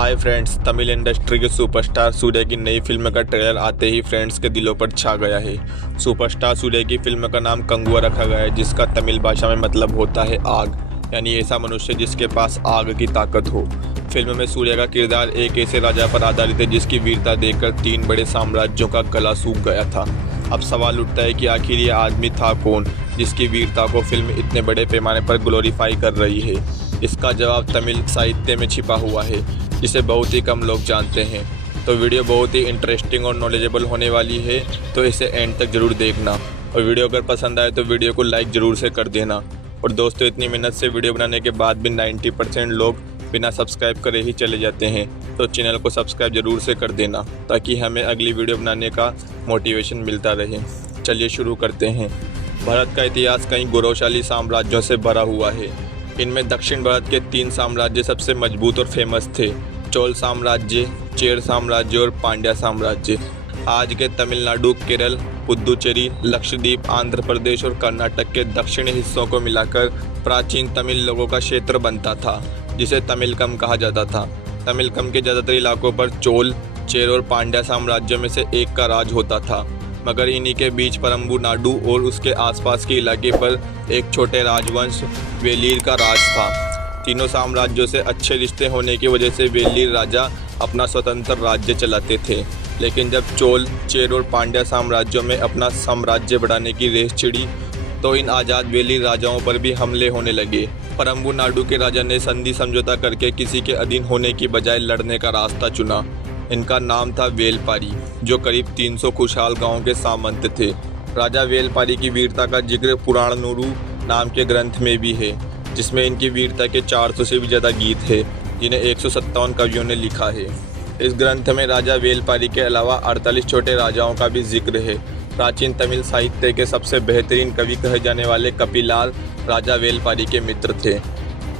Hi friends, Tamil industry के superstar Surya की नई फिल्म का ट्रेलर आते ही फ्रेंड्स के दिलों पर छा गया है। सुपरस्टार सूर्या की फिल्म का नाम कंगुआ रखा गया है, जिसका तमिल भाषा में मतलब होता है आग, यानी ऐसा मनुष्य जिसके पास आग की ताकत हो। फिल्म में सूर्या का किरदार एक ऐसे राजा पर आधारित है जिसकी वीरता देखकर 3 बड़े साम्राज्यों का गला सूख गया था। अब सवाल उठता है कि आखिर ये आदमी था कौन जिसकी वीरता को फिल्म इतने बड़े पैमाने पर ग्लोरीफाई कर रही है। इसका जवाब तमिल साहित्य में छिपा हुआ है, जिसे बहुत ही कम लोग जानते हैं। तो वीडियो बहुत ही इंटरेस्टिंग और नॉलेजेबल होने वाली है, तो इसे एंड तक ज़रूर देखना। और वीडियो अगर पसंद आए तो वीडियो को लाइक ज़रूर से कर देना। और दोस्तों, इतनी मेहनत से वीडियो बनाने के बाद भी 90% लोग बिना सब्सक्राइब करे ही चले जाते हैं, तो चैनल को सब्सक्राइब ज़रूर से कर देना, ताकि हमें अगली वीडियो बनाने का मोटिवेशन मिलता रहे। चलिए शुरू करते हैं। भारत का इतिहास कई गौरवशाली साम्राज्यों से भरा हुआ है। इनमें दक्षिण भारत के 3 साम्राज्य सबसे मजबूत और फेमस थे: चोल साम्राज्य, चेर साम्राज्य और पांड्या साम्राज्य। आज के तमिलनाडु, केरल, पुदुचेरी, लक्षद्वीप, आंध्र प्रदेश और कर्नाटक के दक्षिणी हिस्सों को मिलाकर प्राचीन तमिल लोगों का क्षेत्र बनता था, जिसे तमिलकम कहा जाता था। तमिलकम के ज़्यादातर इलाकों पर चोल, चेर और पांड्या साम्राज्यों में से एक का राज होता था, मगर इन्हीं के बीच परम्बुनाडु और उसके आसपास के इलाके पर एक छोटे राजवंश वेलिर का राज था। तीनों साम्राज्यों से अच्छे रिश्ते होने की वजह से वेलिर राजा अपना स्वतंत्र राज्य चलाते थे। लेकिन जब चोल, चेर और पांड्या साम्राज्यों में अपना साम्राज्य बढ़ाने की रेस छिड़ी, तो इन आज़ाद वेलिर राजाओं पर भी हमले होने लगे। परम्बुनाडु के राजा ने संधि समझौता करके किसी के अधीन होने की बजाय लड़ने का रास्ता चुना। इनका नाम था वेलपारी, जो करीब 300 खुशहाल गांवों के सामंत थे। राजा वेलपारी की वीरता का जिक्र पुराणनुरु नाम के ग्रंथ में भी है, जिसमें इनकी वीरता के 400 से भी ज़्यादा गीत हैं, जिन्हें 157 कवियों ने लिखा है। इस ग्रंथ में राजा वेलपारी के अलावा 48 छोटे राजाओं का भी जिक्र है। प्राचीन तमिल साहित्य के सबसे बेहतरीन कवि कहे जाने वाले कपिलाल राजा वेलपारी के मित्र थे।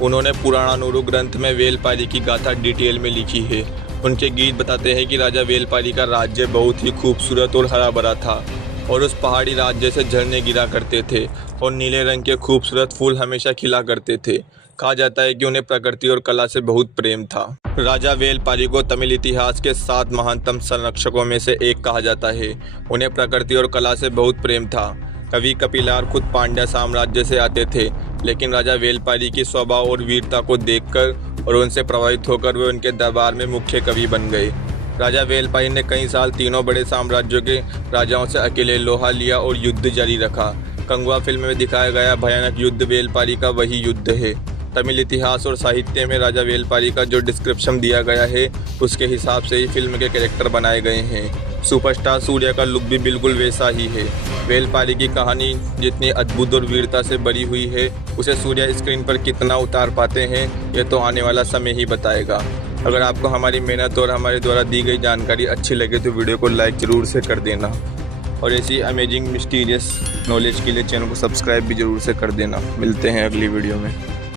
उन्होंने पुराणनुरु ग्रंथ में वेलपारी की गाथा डिटेल में लिखी है। उनके गीत बताते हैं कि राजा वेलपारी का राज्य बहुत ही खूबसूरत और हरा भरा था, और उस पहाड़ी राज्य से झरने गिरा करते थे और नीले रंग के खूबसूरत फूल हमेशा खिला करते थे। कहा जाता है कि उन्हें प्रकृति और कला से बहुत प्रेम था। राजा वेलपारी को तमिल इतिहास के 7 महानतम संरक्षकों में से एक कहा जाता है। उन्हें प्रकृति और कला से बहुत प्रेम था। कवि कपिलार खुद पांड्या साम्राज्य से आते थे, लेकिन राजा वेलपारी की स्वभाव और वीरता को देखकर और उनसे प्रभावित होकर वे उनके दरबार में मुख्य कवि बन गए। राजा वेलपारी ने कई साल तीनों बड़े साम्राज्यों के राजाओं से अकेले लोहा लिया और युद्ध जारी रखा। कंगुआ फिल्म में दिखाया गया भयानक युद्ध वेलपारी का वही युद्ध है। तमिल इतिहास और साहित्य में राजा वेलपारी का जो डिस्क्रिप्शन दिया गया है, उसके हिसाब से ही फिल्म के कैरेक्टर बनाए गए हैं। सुपरस्टार सूर्या का लुक भी बिल्कुल वैसा ही है। वेलपारी की कहानी जितनी अद्भुत और वीरता से भरी हुई है, उसे सूर्या स्क्रीन पर कितना उतार पाते हैं, यह तो आने वाला समय ही बताएगा। अगर आपको हमारी मेहनत और हमारे द्वारा दी गई जानकारी अच्छी लगे तो वीडियो को लाइक ज़रूर से कर देना, और ऐसी अमेजिंग मिस्टीरियस नॉलेज के लिए चैनल को सब्सक्राइब भी ज़रूर से कर देना। मिलते हैं अगली वीडियो में।